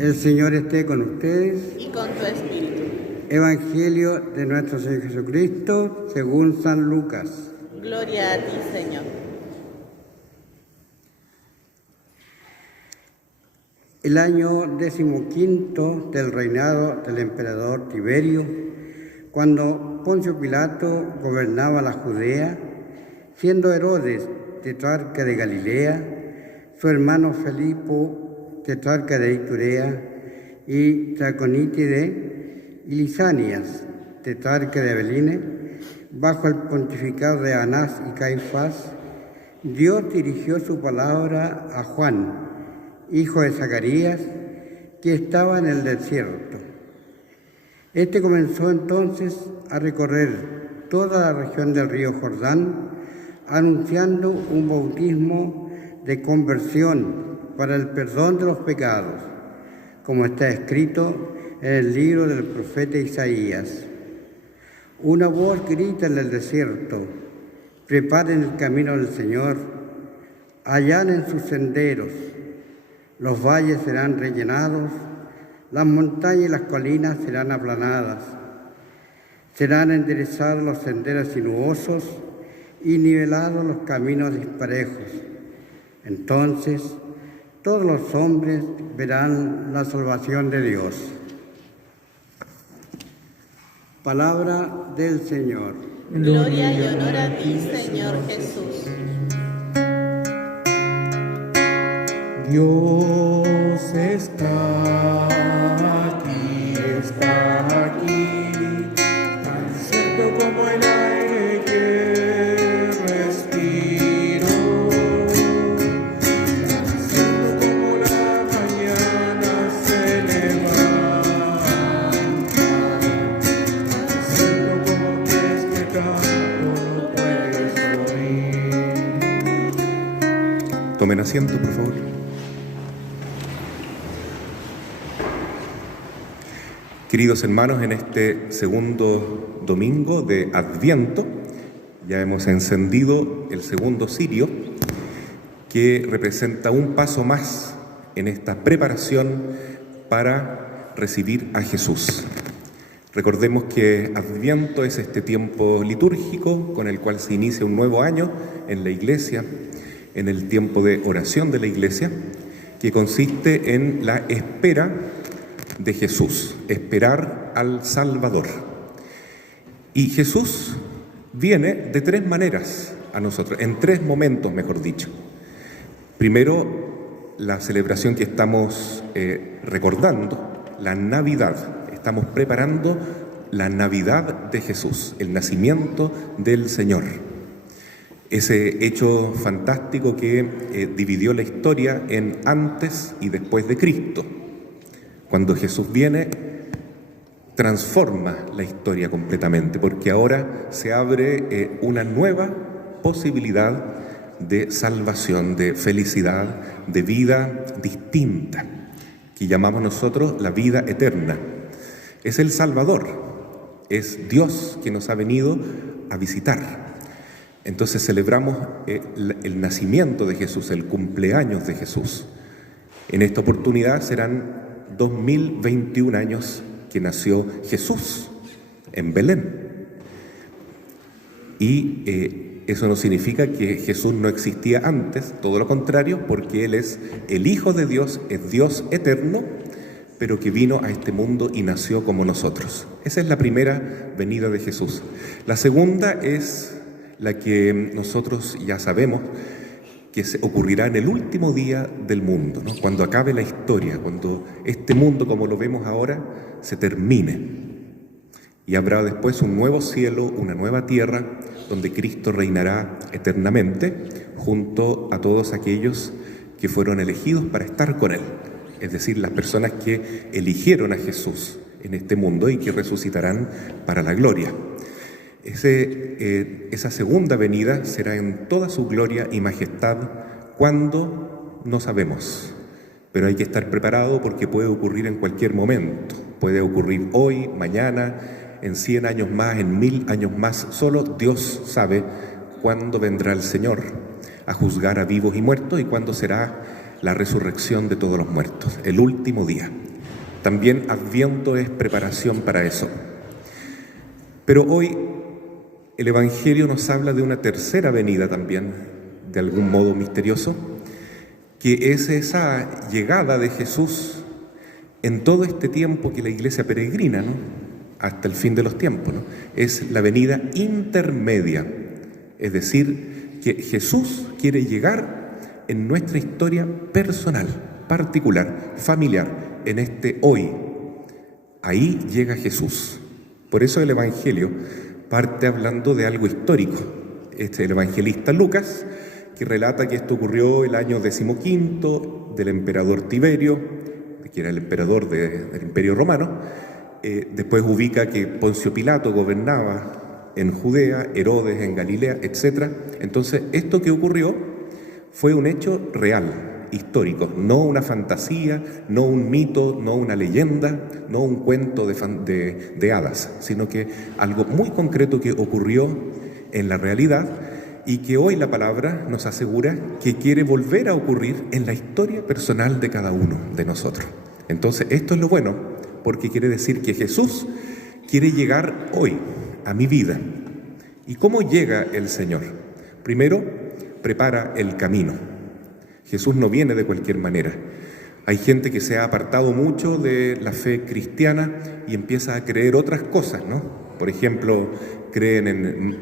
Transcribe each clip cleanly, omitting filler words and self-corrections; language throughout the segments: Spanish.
El Señor esté con ustedes. Y con tu espíritu. Evangelio de nuestro Señor Jesucristo según San Lucas. Gloria a ti, Señor. El año 15 del reinado del emperador Tiberio, cuando Poncio Pilato gobernaba la Judea, siendo Herodes tetrarca de Galilea, su hermano Felipo tetrarca de Iturea, y Traconítide y Lisanias tetrarca de Abeline, bajo el pontificado de Anás y Caifás, Dios dirigió su palabra a Juan, hijo de Zacarías, que estaba en el desierto. Este comenzó entonces a recorrer toda la región del río Jordán, anunciando un bautismo de conversión para el perdón de los pecados, como está escrito en el libro del profeta Isaías. Una voz grita en el desierto: preparen el camino del Señor, allanen sus senderos. Los valles serán rellenados, las montañas y las colinas serán aplanadas. Serán enderezados los senderos sinuosos y nivelados los caminos disparejos. Entonces todos los hombres verán la salvación de Dios. Palabra del Señor. Gloria y honor a ti, Señor Jesús. Dios está aquí, tan cierto como el aire que respiro, tan cierto como la mañana se levanta, tan cierto como que este canto puedes oír. Tomen asiento, por favor. Queridos hermanos, en este segundo domingo de Adviento, ya hemos encendido el segundo cirio, que representa un paso más en esta preparación para recibir a Jesús. Recordemos que Adviento es este tiempo litúrgico con el cual se inicia un nuevo año en la Iglesia, en el tiempo de oración de la Iglesia, que consiste en la espera de Jesús, esperar al Salvador. Y Jesús viene de tres maneras a nosotros, en tres momentos, mejor dicho. Primero, la celebración que estamos recordando, la Navidad. Estamos preparando la Navidad de Jesús, el nacimiento del Señor. Ese hecho fantástico que dividió la historia en antes y después de Cristo. Cuando Jesús viene, transforma la historia completamente, porque ahora se abre una nueva posibilidad de salvación, de felicidad, de vida distinta, que llamamos nosotros la vida eterna. Es el Salvador, es Dios que nos ha venido a visitar. Entonces celebramos el nacimiento de Jesús, el cumpleaños de Jesús. En esta oportunidad serán 2021 años que nació Jesús en Belén. Y eso no significa que Jesús no existía antes, todo lo contrario, porque Él es el Hijo de Dios, es Dios eterno, pero que vino a este mundo y nació como nosotros. Esa es la primera venida de Jesús. La segunda es la que nosotros ya sabemos, que ocurrirá en el último día del mundo, ¿no? Cuando acabe la historia, cuando este mundo como lo vemos ahora se termine. Y habrá después un nuevo cielo, una nueva tierra, donde Cristo reinará eternamente junto a todos aquellos que fueron elegidos para estar con Él. Es decir, las personas que eligieron a Jesús en este mundo y que resucitarán para la gloria. Esa segunda venida será en toda su gloria y majestad. ¿Cuándo? No sabemos, pero hay que estar preparado porque puede ocurrir en cualquier momento. Puede ocurrir hoy, mañana, en 100 años más, en 1000 años más. Solo Dios sabe cuándo vendrá el Señor a juzgar a vivos y muertos y cuándo será la resurrección de todos los muertos, el último día. También Adviento es preparación para eso. Pero hoy el Evangelio nos habla de una tercera venida también, de algún modo misterioso, que es esa llegada de Jesús en todo este tiempo que la Iglesia peregrina, ¿no? Hasta el fin de los tiempos, ¿no? Es la venida intermedia, es decir, que Jesús quiere llegar en nuestra historia personal, particular, familiar, en este hoy. Ahí llega Jesús. Por eso el Evangelio parte hablando de algo histórico. El evangelista Lucas, que relata que esto ocurrió el año 15 del emperador Tiberio, que era el emperador del Imperio Romano. Después ubica que Poncio Pilato gobernaba en Judea, Herodes en Galilea, etc. Entonces, esto que ocurrió fue un hecho real, histórico, no una fantasía, no un mito, no una leyenda, no un cuento de hadas, sino que algo muy concreto que ocurrió en la realidad y que hoy la palabra nos asegura que quiere volver a ocurrir en la historia personal de cada uno de nosotros. Entonces, esto es lo bueno, porque quiere decir que Jesús quiere llegar hoy a mi vida. ¿Y cómo llega el Señor? Primero, prepara el camino. Jesús no viene de cualquier manera. Hay gente que se ha apartado mucho de la fe cristiana y empieza a creer otras cosas, ¿no? Por ejemplo, creen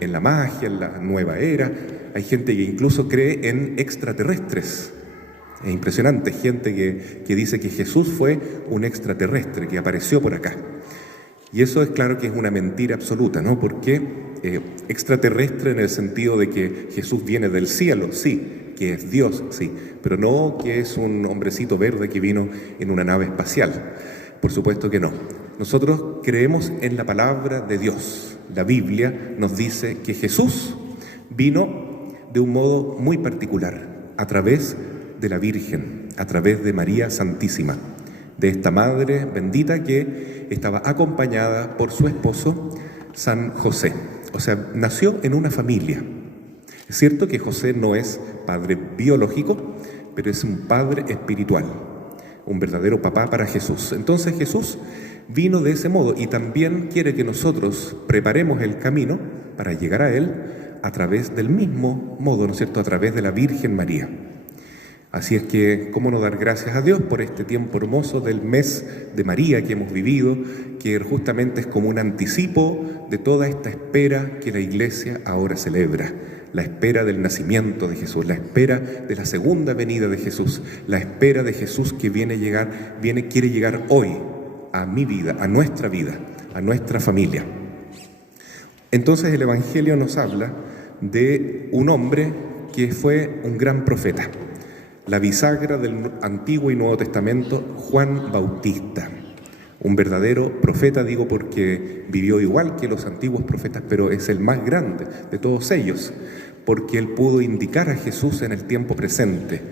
en la magia, en la nueva era. Hay gente que incluso cree en extraterrestres. Es impresionante, gente que dice que Jesús fue un extraterrestre que apareció por acá. Y eso es claro que es una mentira absoluta, ¿no? Porque extraterrestre en el sentido de que Jesús viene del cielo, sí, que es Dios, sí, pero no que es un hombrecito verde que vino en una nave espacial. Por supuesto que no. Nosotros creemos en la palabra de Dios. La Biblia nos dice que Jesús vino de un modo muy particular, a través de la Virgen, a través de María Santísima, de esta Madre bendita que estaba acompañada por su esposo, San José. O sea, nació en una familia. Es cierto que José no es padre biológico, pero es un padre espiritual, un verdadero papá para Jesús. Entonces Jesús vino de ese modo y también quiere que nosotros preparemos el camino para llegar a Él a través del mismo modo, ¿no es cierto?, a través de la Virgen María. Así es que, ¿cómo no dar gracias a Dios por este tiempo hermoso del mes de María que hemos vivido, que justamente es como un anticipo de toda esta espera que la Iglesia ahora celebra? La espera del nacimiento de Jesús, la espera de la segunda venida de Jesús, la espera de Jesús que quiere llegar hoy a mi vida, a nuestra familia. Entonces el Evangelio nos habla de un hombre que fue un gran profeta, la bisagra del Antiguo y Nuevo Testamento, Juan Bautista. Un verdadero profeta, digo, porque vivió igual que los antiguos profetas, pero es el más grande de todos ellos, porque él pudo indicar a Jesús en el tiempo presente.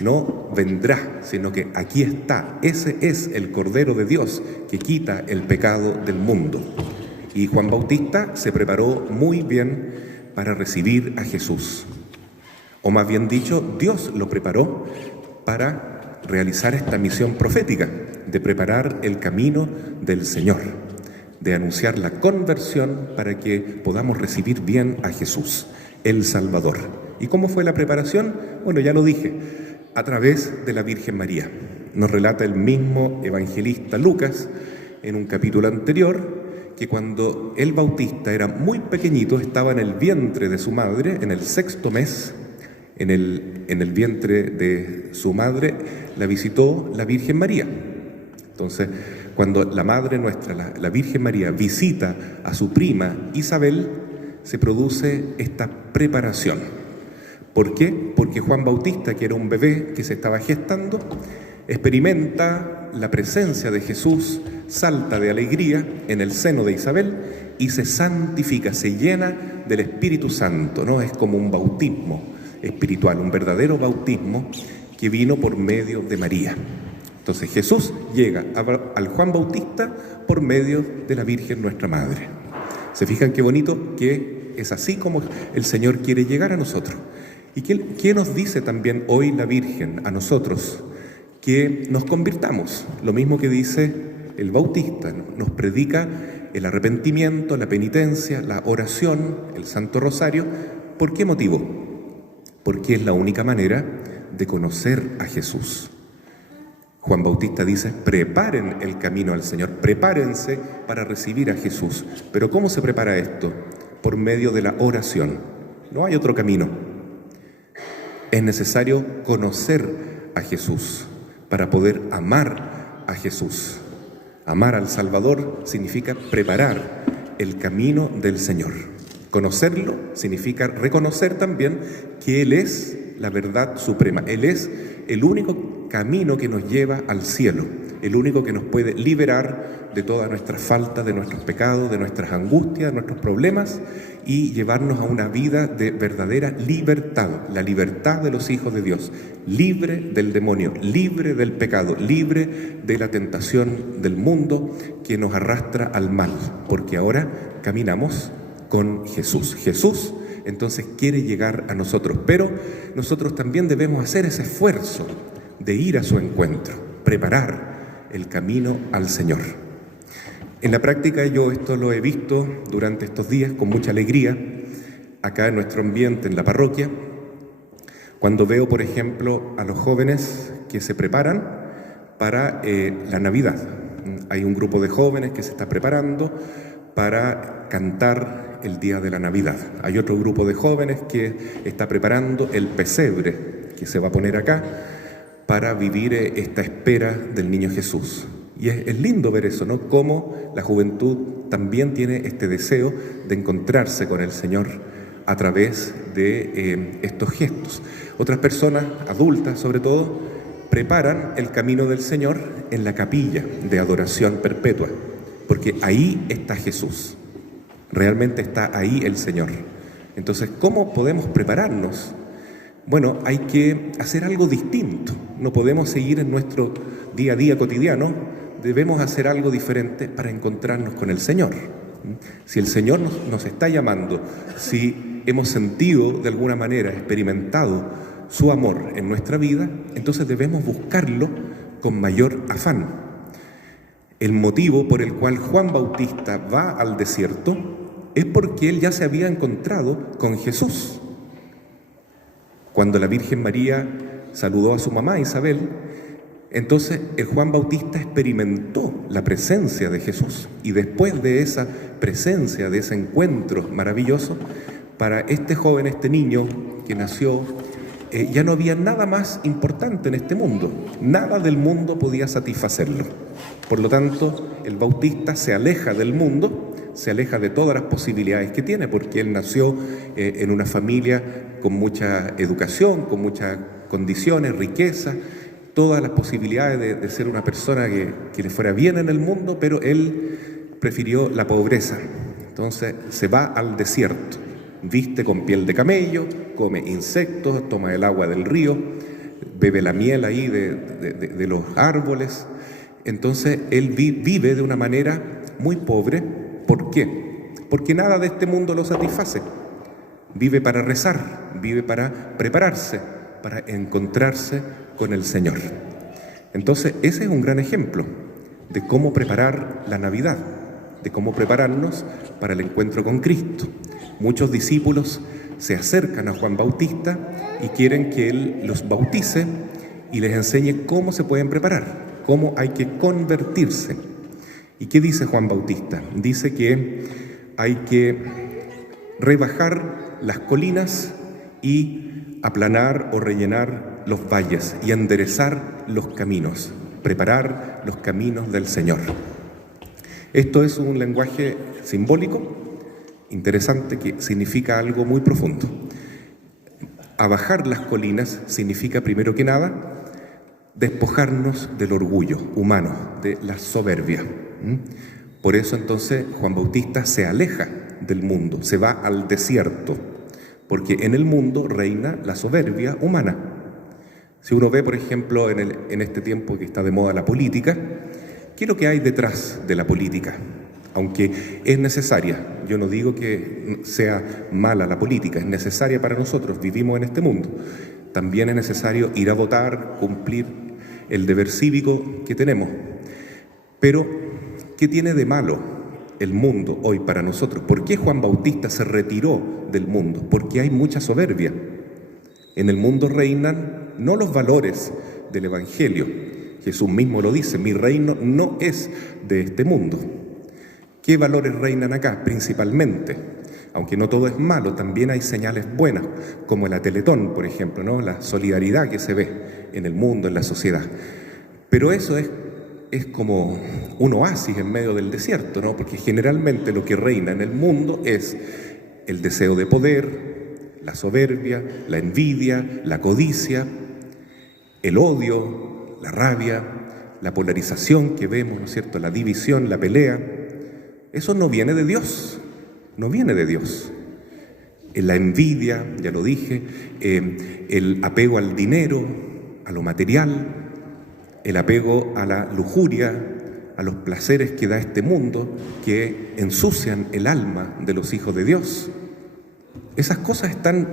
No vendrá, sino que aquí está. Ese es el Cordero de Dios que quita el pecado del mundo. Y Juan Bautista se preparó muy bien para recibir a Jesús. O más bien dicho, Dios lo preparó para realizar esta misión profética, de preparar el camino del Señor, de anunciar la conversión para que podamos recibir bien a Jesús, el Salvador. ¿Y cómo fue la preparación? Bueno, ya lo dije, a través de la Virgen María. Nos relata el mismo evangelista Lucas en un capítulo anterior, que cuando el Bautista era muy pequeñito, estaba en el vientre de su madre, en el 6º mes, en el vientre de su madre, la visitó la Virgen María. Entonces, cuando la Madre nuestra, la Virgen María, visita a su prima Isabel, se produce esta preparación. ¿Por qué? Porque Juan Bautista, que era un bebé que se estaba gestando, experimenta la presencia de Jesús, salta de alegría en el seno de Isabel y se santifica, se llena del Espíritu Santo, ¿no? Es como un bautismo espiritual, un verdadero bautismo que vino por medio de María. Entonces Jesús llega al Juan Bautista por medio de la Virgen nuestra Madre. ¿Se fijan qué bonito que es así como el Señor quiere llegar a nosotros? ¿Y qué nos dice también hoy la Virgen a nosotros? Que nos convirtamos, lo mismo que dice el Bautista nos predica el arrepentimiento, la penitencia, la oración, el Santo Rosario. ¿Por qué motivo? Porque es la única manera de conocer a Jesús. Juan Bautista dice: preparen el camino al Señor, prepárense para recibir a Jesús. ¿Pero cómo se prepara esto? Por medio de la oración. No hay otro camino. Es necesario conocer a Jesús para poder amar a Jesús. Amar al Salvador significa preparar el camino del Señor. Conocerlo significa reconocer también que Él es la verdad suprema. Él es el único camino que nos lleva al cielo, el único que nos puede liberar de todas nuestras faltas, de nuestros pecados, de nuestras angustias, de nuestros problemas y llevarnos a una vida de verdadera libertad, la libertad de los hijos de Dios, libre del demonio, libre del pecado, libre de la tentación del mundo que nos arrastra al mal, porque ahora caminamos con Jesús. Jesús entonces quiere llegar a nosotros, pero nosotros también debemos hacer ese esfuerzo de ir a su encuentro, preparar el camino al Señor. En la práctica yo esto lo he visto durante estos días con mucha alegría, acá en nuestro ambiente, en la parroquia, cuando veo, por ejemplo, a los jóvenes que se preparan para la Navidad. Hay un grupo de jóvenes que se está preparando para cantar el día de la Navidad. Hay otro grupo de jóvenes que está preparando el pesebre que se va a poner acá para vivir esta espera del niño Jesús. Y es lindo ver eso, ¿no? Cómo la juventud también tiene este deseo de encontrarse con el Señor a través de estos gestos. Otras personas, adultas sobre todo, preparan el camino del Señor en la capilla de adoración perpetua, porque ahí está Jesús, realmente está ahí el Señor. Entonces, ¿cómo podemos prepararnos? Bueno, hay que hacer algo distinto, no podemos seguir en nuestro día a día cotidiano, debemos hacer algo diferente para encontrarnos con el Señor. Si el Señor nos está llamando, si hemos sentido de alguna manera, experimentado su amor en nuestra vida, entonces debemos buscarlo con mayor afán. El motivo por el cual Juan Bautista va al desierto es porque él ya se había encontrado con Jesús. Cuando la Virgen María saludó a su mamá Isabel, entonces el Juan Bautista experimentó la presencia de Jesús. Y después de esa presencia, de ese encuentro maravilloso, para este joven, este niño que nació, ya no había nada más importante en este mundo. Nada del mundo podía satisfacerlo. Por lo tanto, el Bautista se aleja del mundo, se aleja de todas las posibilidades que tiene, porque él nació en una familia con mucha educación, con muchas condiciones, riqueza, todas las posibilidades de ser una persona que le fuera bien en el mundo, pero él prefirió la pobreza. Entonces se va al desierto, viste con piel de camello, come insectos, toma el agua del río, bebe la miel ahí de los árboles. Entonces él vive de una manera muy pobre. ¿Por qué? Porque nada de este mundo lo satisface. Vive para rezar, vive para prepararse, para encontrarse con el Señor. Entonces ese es un gran ejemplo de cómo preparar la Navidad, de cómo prepararnos para el encuentro con Cristo. Muchos discípulos se acercan a Juan Bautista y quieren que él los bautice y les enseñe cómo se pueden preparar, cómo hay que convertirse. ¿Y qué dice Juan Bautista? Dice que hay que rebajar las colinas y aplanar o rellenar los valles y enderezar los caminos, preparar los caminos del Señor. Esto es un lenguaje simbólico interesante que significa algo muy profundo. Abajar las colinas significa, primero que nada, despojarnos del orgullo humano, de la soberbia. Por eso entonces Juan Bautista se aleja del mundo, se va al desierto, porque en el mundo reina la soberbia humana. Si uno ve, por ejemplo, en este tiempo que está de moda la política, ¿qué es lo que hay detrás de la política? Aunque es necesaria, yo no digo que sea mala la política, es necesaria para nosotros, vivimos en este mundo. También es necesario ir a votar, cumplir el deber cívico que tenemos. Pero, ¿qué tiene de malo el mundo hoy para nosotros? ¿Por qué Juan Bautista se retiró del mundo? Porque hay mucha soberbia. En el mundo reinan no los valores del Evangelio. Jesús mismo lo dice, mi reino no es de este mundo. ¿Qué valores reinan acá? Principalmente, aunque no todo es malo, también hay señales buenas, como la Teletón, por ejemplo, ¿no? La solidaridad que se ve en el mundo, en la sociedad. Pero eso es como un oasis en medio del desierto, ¿no? Porque generalmente lo que reina en el mundo es el deseo de poder, la soberbia, la envidia, la codicia, el odio, la rabia, la polarización que vemos, ¿no es cierto?, la división, la pelea. Eso no viene de Dios, no viene de Dios. La envidia, ya lo dije, el apego al dinero, a lo material, el apego a la lujuria, a los placeres que da este mundo, que ensucian el alma de los hijos de Dios. Esas cosas están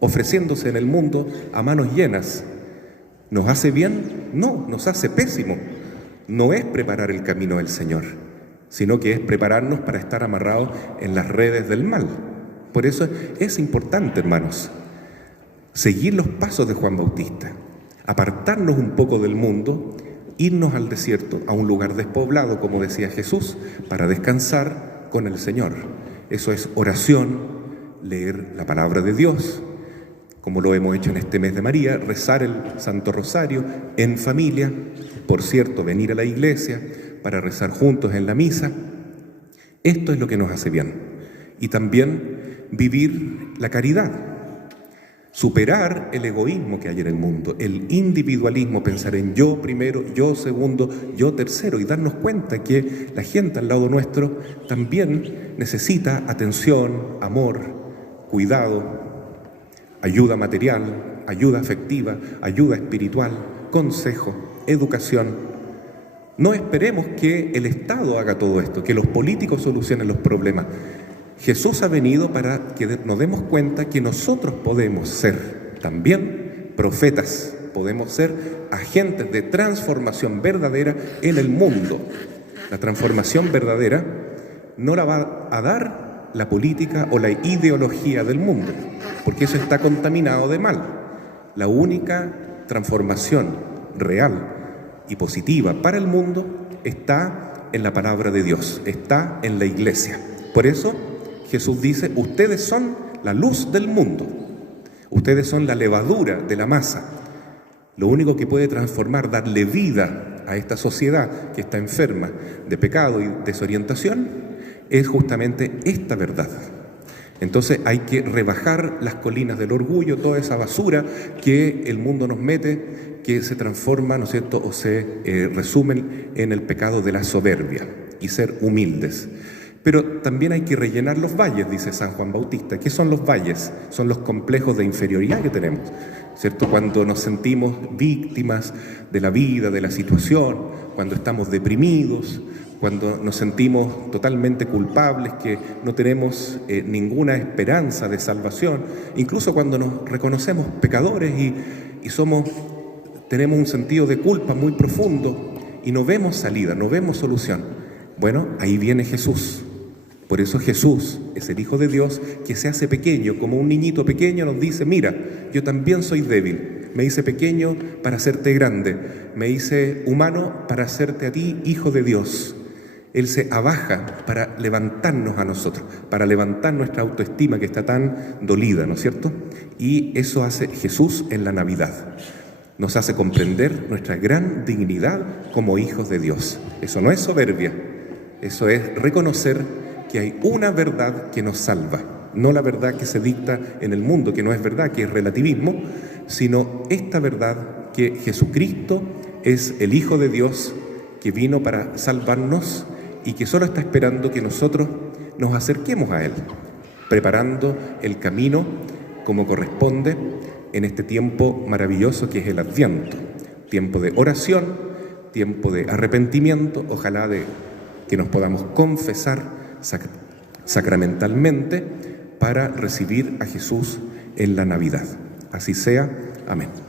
ofreciéndose en el mundo a manos llenas. ¿Nos hace bien? No, nos hace pésimo. No es preparar el camino del Señor, sino que es prepararnos para estar amarrados en las redes del mal. Por eso es importante, hermanos, seguir los pasos de Juan Bautista, apartarnos un poco del mundo, irnos al desierto, a un lugar despoblado, como decía Jesús, para descansar con el Señor. Eso es oración, leer la palabra de Dios, como lo hemos hecho en este mes de María, rezar el Santo Rosario en familia, por cierto, venir a la iglesia para rezar juntos en la misa. Esto es lo que nos hace bien. Y también vivir la caridad, superar el egoísmo que hay en el mundo, el individualismo, pensar en yo primero, yo segundo, yo tercero, y darnos cuenta que la gente al lado nuestro también necesita atención, amor, cuidado, ayuda material, ayuda afectiva, ayuda espiritual, consejo, educación. No esperemos que el Estado haga todo esto, que los políticos solucionen los problemas. Jesús ha venido para que nos demos cuenta que nosotros podemos ser también profetas, podemos ser agentes de transformación verdadera en el mundo. La transformación verdadera no la va a dar la política o la ideología del mundo, porque eso está contaminado de mal. La única transformación real y positiva para el mundo está en la palabra de Dios, está en la iglesia. Por eso Jesús dice, ustedes son la luz del mundo, ustedes son la levadura de la masa. Lo único que puede transformar, darle vida a esta sociedad que está enferma de pecado y desorientación, es justamente esta verdad. Entonces hay que rebajar las colinas del orgullo, toda esa basura que el mundo nos mete, que se transforma, ¿no es cierto?, o se resumen en el pecado de la soberbia, y ser humildes. Pero también hay que rellenar los valles, dice San Juan Bautista. ¿Qué son los valles? Son los complejos de inferioridad que tenemos, ¿cierto? Cuando nos sentimos víctimas de la vida, de la situación, cuando estamos deprimidos, cuando nos sentimos totalmente culpables, que no tenemos ninguna esperanza de salvación, incluso cuando nos reconocemos pecadores y tenemos un sentido de culpa muy profundo y no vemos salida, no vemos solución. Bueno, ahí viene Jesús. Por eso Jesús es el Hijo de Dios que se hace pequeño, como un niñito pequeño nos dice, mira, yo también soy débil, me hice pequeño para hacerte grande, me hice humano para hacerte a ti Hijo de Dios. Él se abaja para levantarnos a nosotros, para levantar nuestra autoestima que está tan dolida, ¿no es cierto? Y eso hace Jesús en la Navidad. Nos hace comprender nuestra gran dignidad como hijos de Dios. Eso no es soberbia, eso es reconocer que hay una verdad que nos salva, no la verdad que se dicta en el mundo, que no es verdad, que es relativismo, sino esta verdad que Jesucristo es el Hijo de Dios que vino para salvarnos y que solo está esperando que nosotros nos acerquemos a Él, preparando el camino como corresponde en este tiempo maravilloso que es el Adviento, tiempo de oración, tiempo de arrepentimiento, ojalá que nos podamos confesar sacramentalmente para recibir a Jesús en la Navidad. Así sea. Amén.